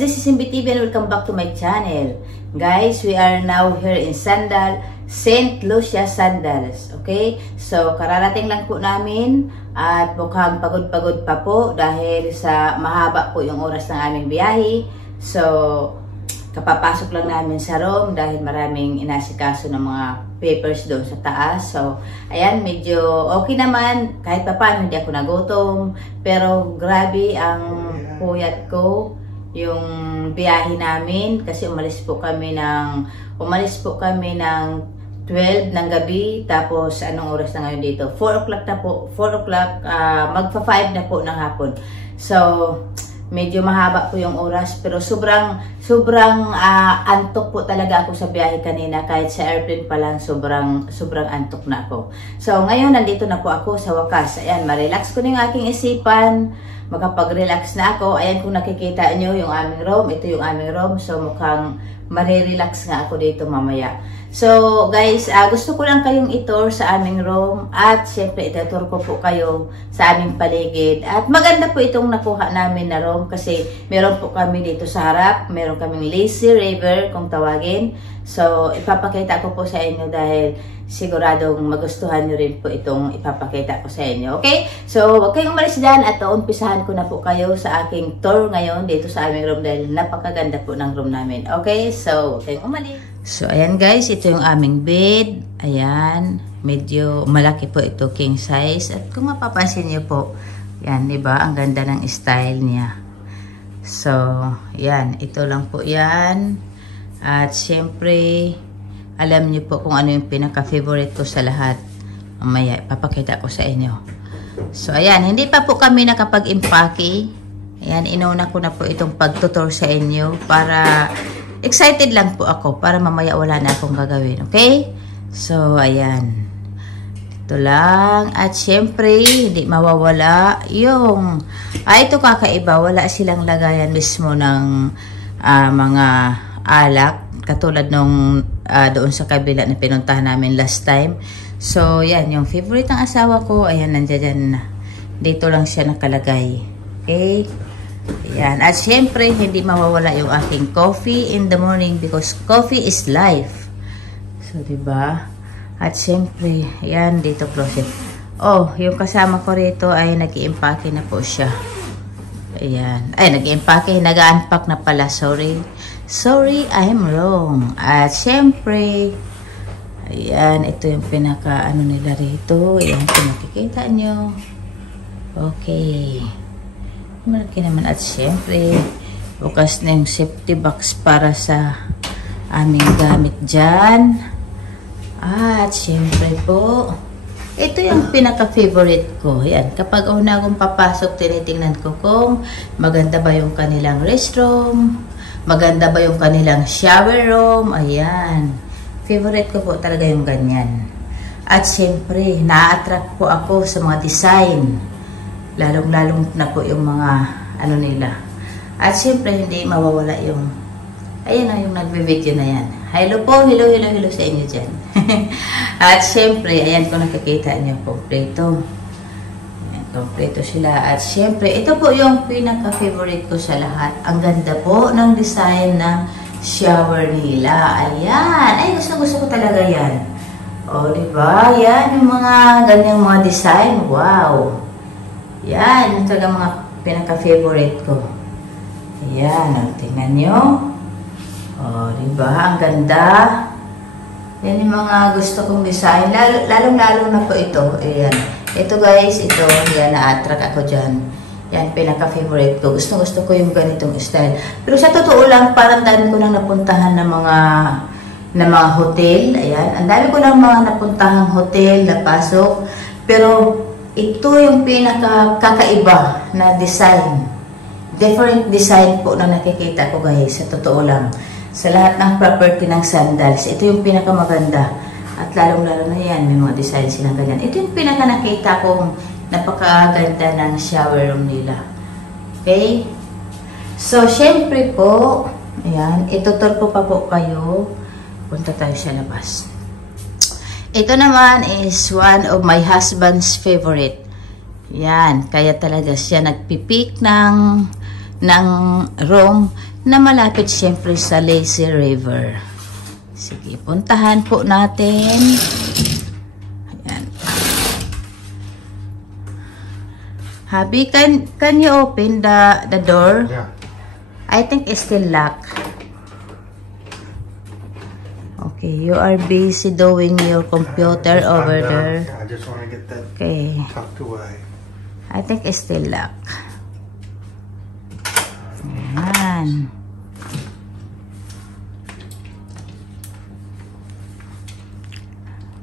this is Simbi TV and welcome back to my channel. Guys, we are now here in Sandal, St. Lucia Sandals. Okay? So, kararating lang po namin at mukhang pagod-pagod pa po dahil sa mahaba po yung oras ng aming biyahe. So, kapapasok lang namin sa room dahil maraming inasikaso ng mga papers doon sa taas. So, ayan, medyo okay naman. Kahit pa paano, hindi ako nagutom. Pero, grabe ang puyat ko yung biyahe namin kasi umalis po kami ng 12 ng gabi, tapos anong oras na ngayon dito? 4 o'clock na po. 4 o'clock, magpa 5 na po ng hapon. So, medyo mahaba po yung oras, pero sobrang antok po talaga ako sa biyahe kanina. Kahit sa airplane pa lang, sobrang antok na ako. So, ngayon, nandito na po ako sa wakas. Ayan, ma-relax ko na yung aking isipan. Makapag-relax na ako. Ayan, kung nakikita nyo yung aming room. Ito yung aming room. So, mukhang marirelax nga ako dito mamaya. So, guys, gusto ko lang kayong i-tour sa aming room. At, syempre, itour ko po kayo sa aming paligid. At maganda po itong nakuha namin na room. Kasi, meron po kami dito sa harap. Meron kaming lazy river, kung tawagin. So, ipapakita ko po sa inyo dahil siguradong magustuhan nyo rin po itong ipapakita ko sa inyo. Okay? So, huwag kayong umalis dyan at umpisahan ko na po kayo sa aking tour ngayon dito sa aming room dahil napakaganda po ng room namin. Okay? So, huwag kayong umalis. So, ayan guys, ito yung aming bed. Ayan. Medyo malaki po ito, king size. At kung mapapansin nyo po, yan, diba? Ang ganda ng style niya. So, yan. Ito lang po yan. At syempre, alam niyo po kung ano yung pinaka-favorite ko sa lahat. Mamaya, ipapakita ko sa inyo. So, ayan. Hindi pa po kami nakapag-impake. Ayan, inauna ko na po itong pagtutor sa inyo para excited lang po ako para mamaya wala na akong gagawin. Okay? So, ayan. Ito lang. At syempre, hindi mawawala yung ito kakaiba. Wala silang lagayan mismo ng mga alak. Katulad nung doon sa kabila na pinuntahan namin last time. So, yan. Yung favorite ng asawa ko, ayan, nandiyan na. Dito lang siya nakalagay. Okay? Yan. At syempre, hindi mawawala yung aking coffee in the morning because coffee is life. So, diba? At syempre, yan, dito closet. Oh, yung kasama ko rito ay nag-i-impake na po siya. Ayan. Ay, nag-i-impake. Nag-unpack na pala. Sorry, I'm wrong. At syempre, ayan, ito yung pinaka ano nila rito. Ayan, kung makikita nyo. Okay. Malaki naman. At syempre, bukas na yung safety box para sa aming gamit dyan. At syempre po, ito yung pinaka-favorite ko. Ayan, kapag una akong papasok, tinitingnan ko kung maganda ba yung kanilang restroom. Maganda ba yung kanilang shower room? Ayan. Favorite ko po talaga yung ganyan. At syempre, na-attract po ako sa mga design. Lalong-lalong na po yung mga ano nila. At syempre, hindi mawawala yung ayan na yung nagbe-video na yan. Hello po, hello sa inyo dyan. At syempre, ayan kung nakikita niyo, kompleto. Kompleto sila. At syempre, ito po yung pinaka-favorite ko sa lahat. Ang ganda po ng design ng shower nila. Ayan. Ay, gusto ko talaga yan. O, diba? Yan yung mga ganyang mga design. Wow. Yan. Yung talaga mga pinaka-favorite ko. Ayan. O, tingnan nyo. O, diba? Ang ganda. Yan yung mga gusto kong design. Lalong-lalo na po ito. Ayan. Ito guys, ito, yan, na-attract ako dyan. Yan, pinaka-favorite ko. Gusto ko yung ganitong style. Pero sa totoo lang, parang dami ko nang napuntahan ng mga hotel. Ayan, ang dami ko nang mga napuntahang hotel na pasok. Pero ito yung pinaka-kakaiba na design. Different design po na nakikita ko guys, sa totoo lang. Sa lahat ng property ng sandals, ito yung pinaka-maganda. At lalong-lalo na yan, may mga design silang ganyan. Ito yung pinaka-nakita kong napakaganda ng shower room nila. Okay? So, syempre po, ayan, itutur ko pa po kayo. Punta tayo sa labas. Ito naman is one of my husband's favorite. Yan, kaya talaga siya nagpipik ng room na malapit syempre sa Lazy River. Sige, puntahan po natin. Ayan. Habi, can you open the door? Yeah. I think it's still locked. Okay, you are busy doing your computer over there. I just want to get that tucked away. I think it's still locked. Ayan.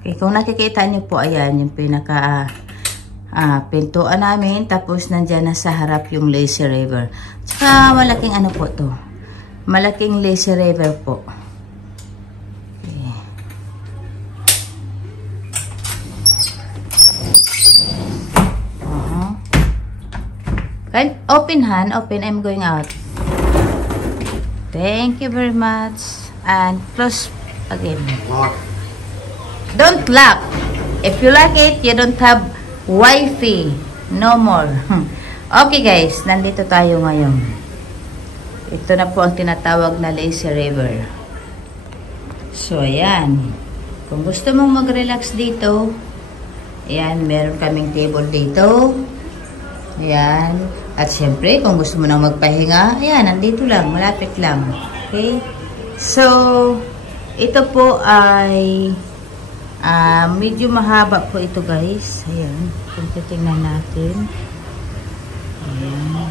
Okay, kung nakikita niyo po, ayan, yung pinaka pintuan namin. Tapos, nandyan na sa harap yung Lazy River. Tsaka, malaking ano po to. Malaking Lazy River po. Okay. Open, Han. Open. I'm going out. Thank you very much. And close again. Lock. Don't lock. If you lock it, you don't have Wi-Fi. No more. Okay guys, nandito tayo ngayon. Ito na po ang tinatawag na Lazy River. So, ayan. Kung gusto mong mag-relax dito, ayan, meron kaming table dito. Ayan. At syempre, kung gusto mo nang magpahinga, ayan, nandito lang, malapit lang. Okay? So, ito po ay medyo mahaba po ito guys. Ayan. Kung titingnan natin. Ayan.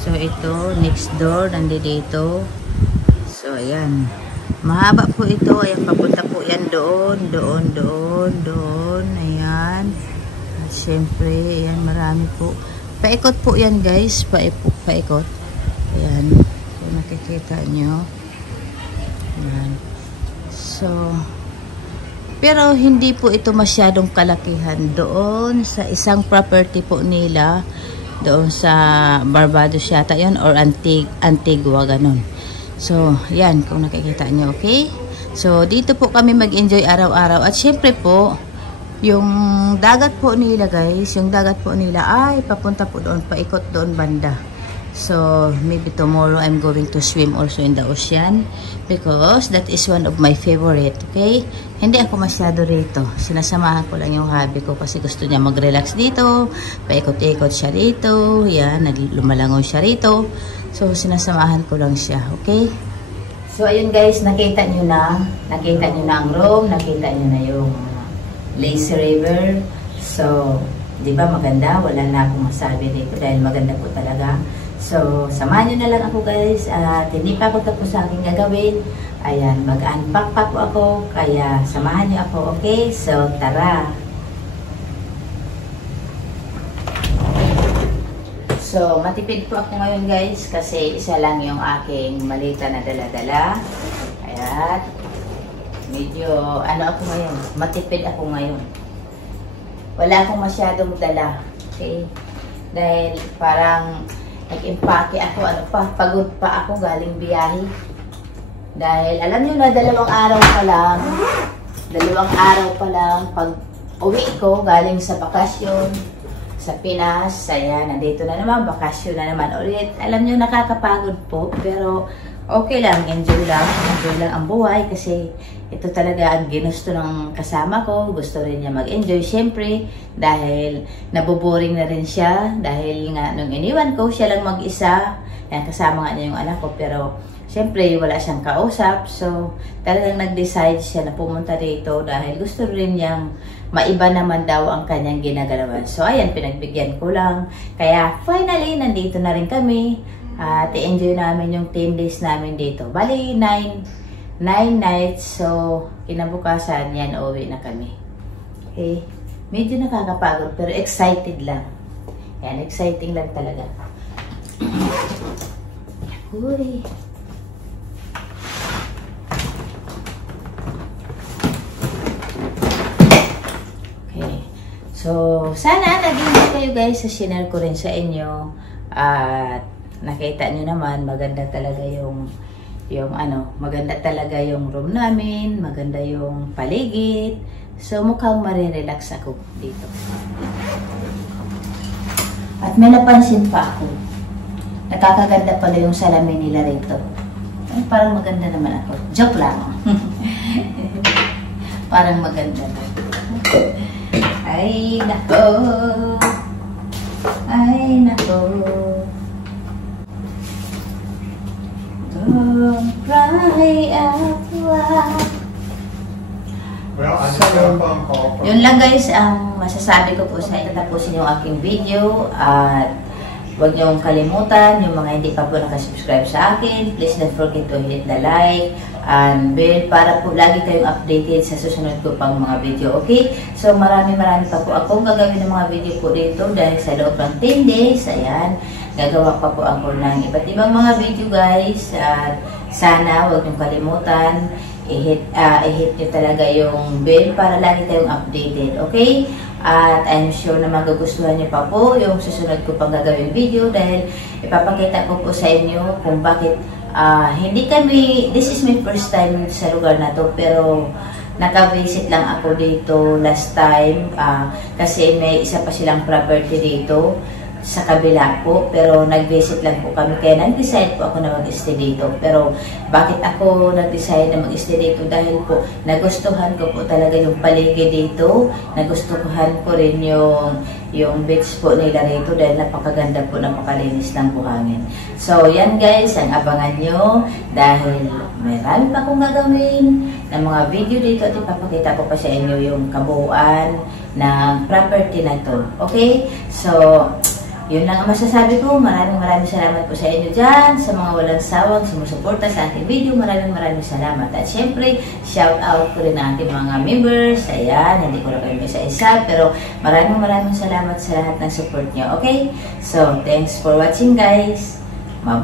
So, ito, next door, nandito. So, ayan. Mahaba po ito. Ayan, papunta po yan doon. Ayan. At syempre, ayan, marami po. Paikot po yan guys. Paikot. Ayan. Kung nakikita nyo. Ayan. So, pero hindi po ito masyadong kalakihan. Doon sa isang property po nila, doon sa Barbados yata yun, or Antigua, ganun. So, yan, kung nakikita nyo, okay? So, dito po kami mag-enjoy araw-araw. At syempre po, yung dagat po nila guys, yung dagat po nila ay papunta po doon, paikot doon banda. So, maybe tomorrow I'm going to swim also in the ocean because that is one of my favorite, okay? Hindi ako masyado rito. Sinasamahan ko lang yung hobby ko kasi gusto niya mag-relax dito. Paikot-ikot siya dito. Yan, lumalangoy siya rito. So, sinasamahan ko lang siya, okay? So, ayun guys, nakita nyo na ang room, nakita nyo na yung Lazy River. So, di ba maganda? Wala na akong masabi dito dahil maganda po talaga. So, samahan nyo na lang ako guys. At hindi pa ako tapos sa aking gagawin. Ayan, mag-unpack pa po ako. Kaya, samahan nyo ako, okay? So, tara! So, matipid po ako ngayon guys. Kasi isa lang yung aking malita na dala-dala. Ayan. Medyo, ako ngayon, matipid ako ngayon. Wala akong masyadong dala. Okay? Dahil parang nag-impake ako, pagod pa ako galing biyahe. Dahil, alam nyo na, dalawang araw pa lang, pag uwi ko, galing sa bakasyon, sa Pinas, ayan, nandito na naman, bakasyon na naman ulit. Alam nyo, nakakapagod po, pero okay lang, enjoy lang ang buhay kasi ito talaga ang ginusto ng kasama ko. Gusto rin niya mag-enjoy syempre dahil naboboring na rin siya dahil nga nung iniwan ko siya lang mag-isa. Yan, kasama nga niya yung anak ko pero syempre wala siyang kausap. So talagang nag-decide siya na pumunta dito dahil gusto rin niyang maiba naman daw ang kanyang ginagalawan. So ayan, pinagbigyan ko lang. Kaya finally nandito na rin kami. At i-enjoy namin yung 10 days namin dito. Bali, 9 nights. So, kinabukasan yan, uwi na kami. Okay. Medyo nakakapagod, pero excited lang. Yan, exciting lang talaga. Uy. Okay. So, sana nag-enjoy kayo guys sa share ko rin sa inyo. At nakita nyo naman, maganda talaga yung maganda talaga yung room namin, maganda yung paligid. So, mukhang marirelax ako dito. At may napansin pa ako. Nakakaganda pala yung salamin nila rito. Ay, parang maganda naman ako. Joke lang. Parang maganda lang. Ay, nako. Ay, nako. Don't cry out loud. Well, I just got a phone call from... Yun lang guys, ang masasabi ko po sa itatapusin yung aking video. At huwag niyong kalimutan, yung mga hindi pa po nakasubscribe sa akin, please don't forget to hit the like and bell para po lagi kayong updated sa susunod ko pang mga video, okay? So marami pa po akong gagawin ng mga video po dito dahil sa loob ng 10 days, ayan, gagawa pa po ako ng iba't ibang mga video guys. At sana huwag niyong kalimutan, i-hit nyo talaga yung bell para lagi tayong updated, okay? At I'm sure na magugustuhan nyo pa po yung susunod ko pang gagawin video dahil ipapakita ko po sa inyo kung bakit hindi kami, this is my first time sa lugar na to, pero naka-visit lang ako dito last time kasi may isa pa silang property dito sa kabila po, pero nag-visit lang po kami kaya nag-decide po ako na mag-stay dito. Pero bakit ako nag-decide na mag-stay dito? Dahil po nagustuhan ko po talaga yung paligid dito, nagustuhan ko rin yung beach po nila rito dahil napakaganda po, napakalinis ng buhangin. So yan guys, ang abangan nyo dahil marami pa akong gagawin ng mga video dito at ipapakita ko pa sa inyo yung kabuuan ng property na to, okay? So yun lang ang masasabi ko. Maraming salamat po sa inyo dyan, sa mga walang sawang sumusuporta sa ating video. Maraming salamat. At syempre, shout out ko rin ang ating mga members. Ayan, hindi ko na kayo isa-isa, pero maraming salamat sa lahat ng support nyo. Okay? So, thanks for watching guys. Mabuhay!